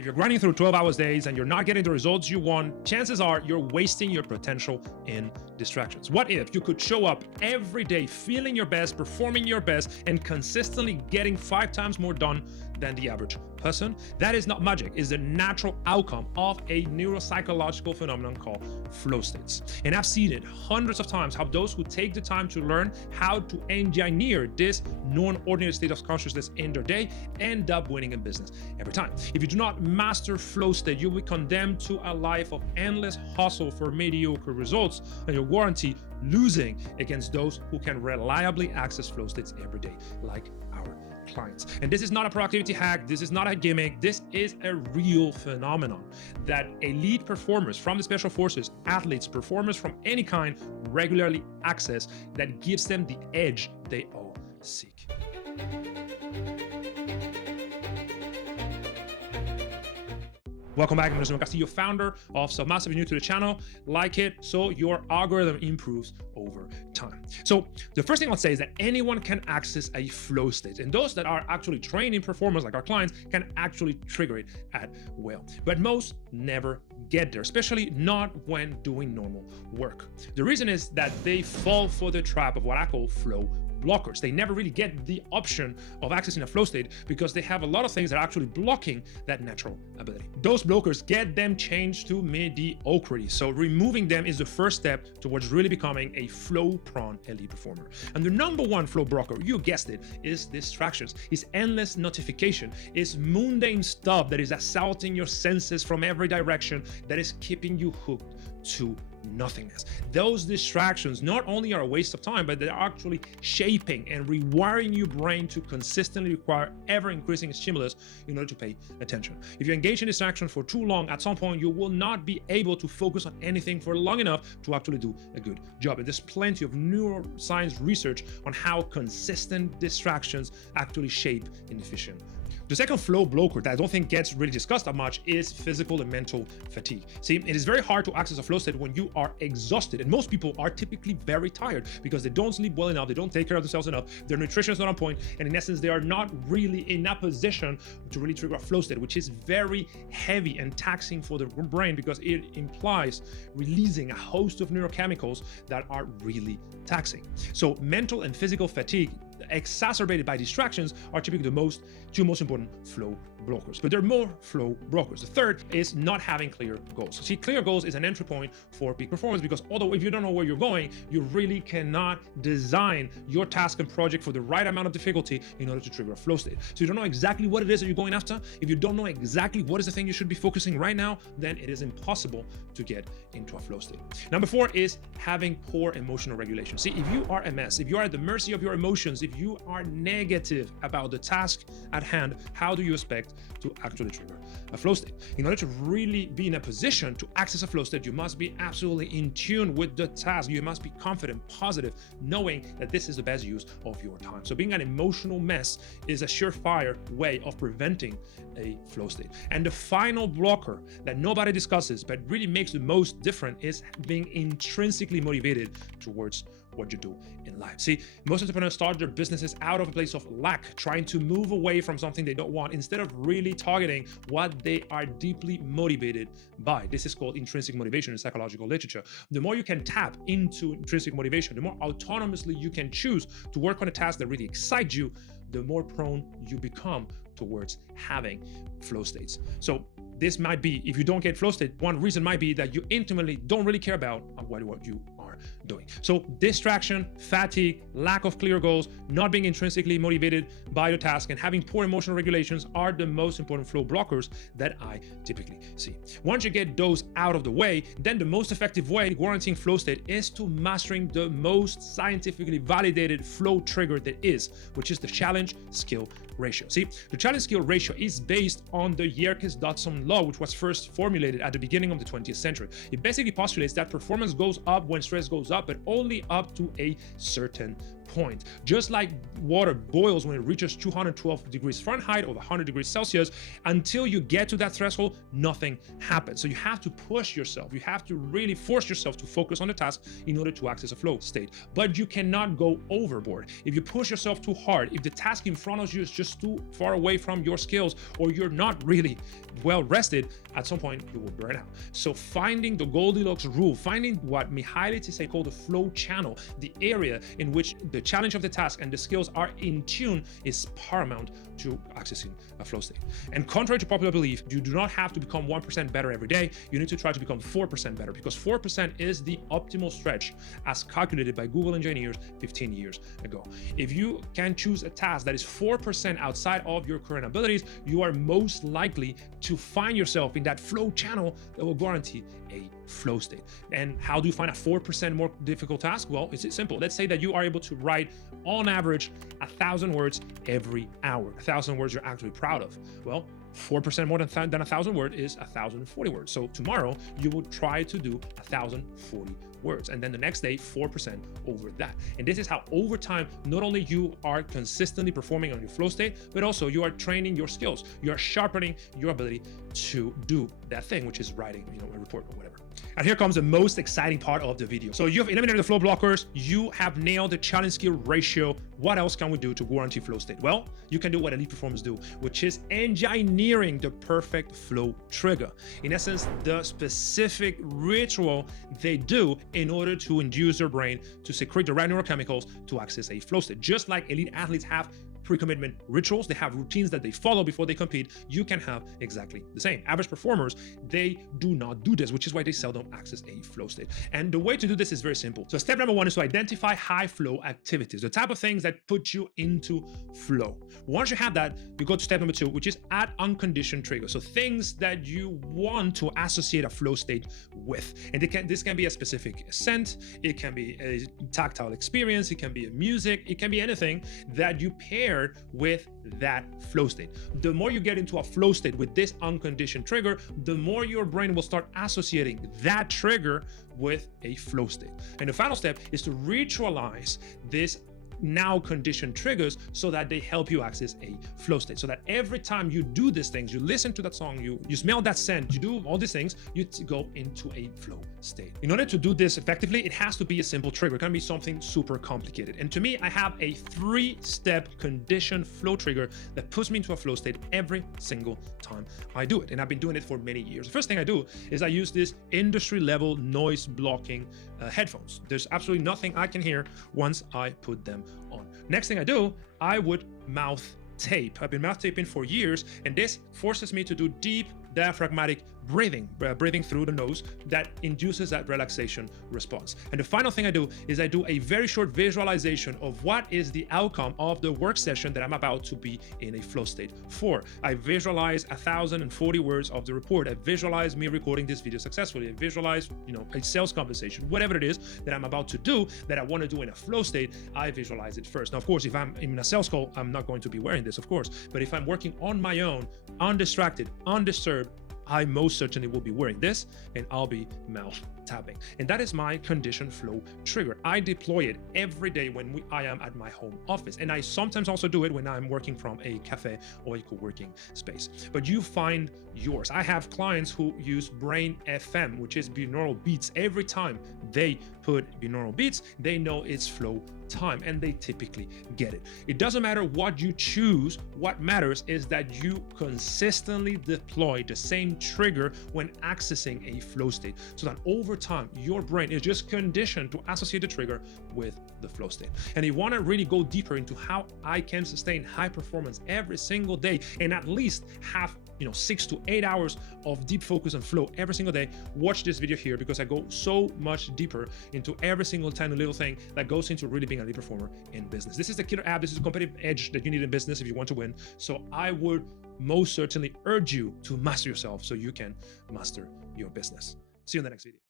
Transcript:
If you're grinding through 12 hours days and you're not getting the results you want, chances are you're wasting your potential in distractions. What if you could show up every day feeling your best, performing your best, and consistently getting 5 times more done than the average person? That is not magic. It's the natural outcome of a neuropsychological phenomenon called flow states. And I've seen it hundreds of times, how those who take the time to learn how to engineer this non-ordinary state of consciousness in their day end up winning in business every time. If you do not master flow state, you'll be condemned to a life of endless hustle for mediocre results, and you're guaranteed losing against those who can reliably access flow states every day, like our clients. And this is not a productivity hack. This is not a gimmick. This is a real phenomenon that elite performers from the special forces, athletes, performers from any kind regularly access, that gives them the edge they all seek. Welcome back. I'm Castillo, founder of Selfmastered. If you're new to the channel, like it so your algorithm improves over time. So the first thing I'll say is that anyone can access a flow state, and those that are actually trained in performance, like our clients, can actually trigger it at will. But most never get there, especially not when doing normal work. The reason is that they fall for the trap of what I call flow blockers. They never really get the option of accessing a flow state because they have a lot of things that are actually blocking that natural ability. Those blockers get them changed to mediocrity. So removing them is the first step towards really becoming a flow-prone elite performer. And the number one flow blocker, you guessed it, is distractions. It's endless notification. It's mundane stuff that is assaulting your senses from every direction, that is keeping you hooked to nothingness. Those distractions not only are a waste of time, but they're actually shaping and rewiring your brain to consistently require ever-increasing stimulus in order to pay attention. If you engage in distraction for too long, at some point you will not be able to focus on anything for long enough to actually do a good job. And there's plenty of neuroscience research on how consistent distractions actually shape inefficient. The second flow blocker that I don't think gets really discussed that much is physical and mental fatigue. See, it is very hard to access a flow state when you are exhausted, and most people are typically very tired because they don't sleep well enough, they don't take care of themselves enough, their nutrition is not on point, and in essence, they are not really in a position to really trigger a flow state, which is very heavy and taxing for the brain because it implies releasing a host of neurochemicals that are really taxing. So mental and physical fatigue exacerbated by distractions are typically the two most important flow blockers. But there are more flow blockers. The third is not having clear goals. See, clear goals is an entry point for peak performance because although if you don't know where you're going, you really cannot design your task and project for the right amount of difficulty in order to trigger a flow state. So you don't know exactly what it is that you're going after. If you don't know exactly what is the thing you should be focusing right now, then it is impossible to get into a flow state. Number 4 is having poor emotional regulation. See, if you are a mess, if you are at the mercy of your emotions, if you are negative about the task at hand, how do you expect to actually trigger a flow state? In order to really be in a position to access a flow state, you must be absolutely in tune with the task. You must be confident, positive, knowing that this is the best use of your time. So being an emotional mess is a surefire way of preventing a flow state. And the final blocker that nobody discusses but really makes the most difference is being intrinsically motivated towards what you do in life. See, most entrepreneurs start their businesses out of a place of lack, trying to move away from something they don't want instead of really targeting what they are deeply motivated by. This is called intrinsic motivation in psychological literature. The more you can tap into intrinsic motivation, the more autonomously you can choose to work on a task that really excites you, the more prone you become towards having flow states. So this might be, if you don't get flow state, one reason might be that you intimately don't really care about what you are doing. So distraction, fatigue, lack of clear goals, not being intrinsically motivated by your task, and having poor emotional regulations are the most important flow blockers that I typically see. Once you get those out of the way, then the most effective way guaranteeing flow state is to mastering the most scientifically validated flow trigger that is, which is the challenge skill ratio. See, the challenge skill ratio is based on the Yerkes-Dodson law, which was first formulated at the beginning of the 20th century. It basically postulates that performance goes up when stress goes up, but only up to a certain point. Just like water boils when it reaches 212 degrees Fahrenheit or 100 degrees Celsius, until you get to that threshold, nothing happens. So you have to push yourself. You have to really force yourself to focus on the task in order to access a flow state. But you cannot go overboard. If you push yourself too hard, if the task in front of you is just too far away from your skills, or you're not really well rested, at some point you will burn out. So finding the Goldilux rule, finding what Mihaly Csikszentmihalyi called the flow channel, the area in which the challenge of the task and the skills are in tune, is paramount to accessing a flow state. And contrary to popular belief, you do not have to become 1% better every day. You need to try to become 4% better, because 4% is the optimal stretch as calculated by Google engineers 15 years ago. If you can choose a task that is 4% outside of your current abilities, you are most likely to find yourself in that flow channel that will guarantee a flow state. And how do you find a 4% more difficult task? Well, it's simple. Let's say that you are able to write on average 1,000 words every hour, 1,000 words you're actually proud of. Well, 4% more than 1,000 words is 1,040 words. So tomorrow you will try to do 1,040 words, and then the next day 4% over that. And this is how over time, not only you are consistently performing on your flow state, but also you are training your skills. You are sharpening your ability to do that thing, which is writing, a report or whatever. And here comes the most exciting part of the video. So you have eliminated the flow blockers, you have nailed the challenge skill ratio. What else can we do to guarantee flow state? Well, you can do what elite performers do, which is engineering the perfect flow trigger. In essence, the specific ritual they do in order to induce their brain to secrete the right neurochemicals to access a flow state. Just like elite athletes have pre-commitment rituals, they have routines that they follow before they compete, you can have exactly the same. Average performers, they do not do this, which is why they seldom access a flow state. And the way to do this is very simple. So step number one is to identify high flow activities, the type of things that put you into flow. Once you have that, you go to step number two, which is add unconditioned triggers. So things that you want to associate a flow state with. And this can be a specific scent, it can be a tactile experience, it can be a music, it can be anything that you pair with that flow state. The more you get into a flow state with this unconditioned trigger, the more your brain will start associating that trigger with a flow state. And the final step is to ritualize this now conditioned triggers so that they help you access a flow state. So that every time you do these things, you listen to that song, you smell that scent, you do all these things, you go into a flow state. In order to do this effectively, it has to be a simple trigger. It can't be something super complicated. And to me, I have a 3-step conditioned flow trigger that puts me into a flow state every single time I do it. And I've been doing it for many years. The first thing I do is I use this industry level noise blocking headphones. There's absolutely nothing I can hear once I put them on. Next thing I do, I would mouth tape. I've been mouth taping for years, and this forces me to do deep diaphragmatic breathing through the nose that induces that relaxation response. And the final thing I do is I do a very short visualization of what is the outcome of the work session that I'm about to be in a flow state for. I visualize 1,040 words of the report. I visualize me recording this video successfully. I visualize, a sales conversation, whatever it is that I'm about to do that I want to do in a flow state. I visualize it first. Now, of course, if I'm in a sales call, I'm not going to be wearing this, of course. But if I'm working on my own, undistracted, undisturbed, I most certainly will be wearing this, and I'll be mouth tapping. And that is my conditioned flow trigger. I deploy it every day when I am at my home office. And I sometimes also do it when I'm working from a cafe or a co-working space. But you find yours. I have clients who use Brain FM, which is binaural beats. Every time they put binaural beats, they know it's flow time, and they typically get it. It doesn't matter what you choose. What matters is that you consistently deploy the same trigger when accessing a flow state, so that over time your brain is just conditioned to associate the trigger with the flow state. And if you want to really go deeper into how I can sustain high performance every single day and at least have 6 to 8 hours of deep focus and flow every single day, watch this video here, because I go so much deeper into every single tiny little thing that goes into really being a lead performer in business. This is the killer app. This is a competitive edge that you need in business if you want to win. So I would most certainly urge you to master yourself so you can master your business. See you in the next video.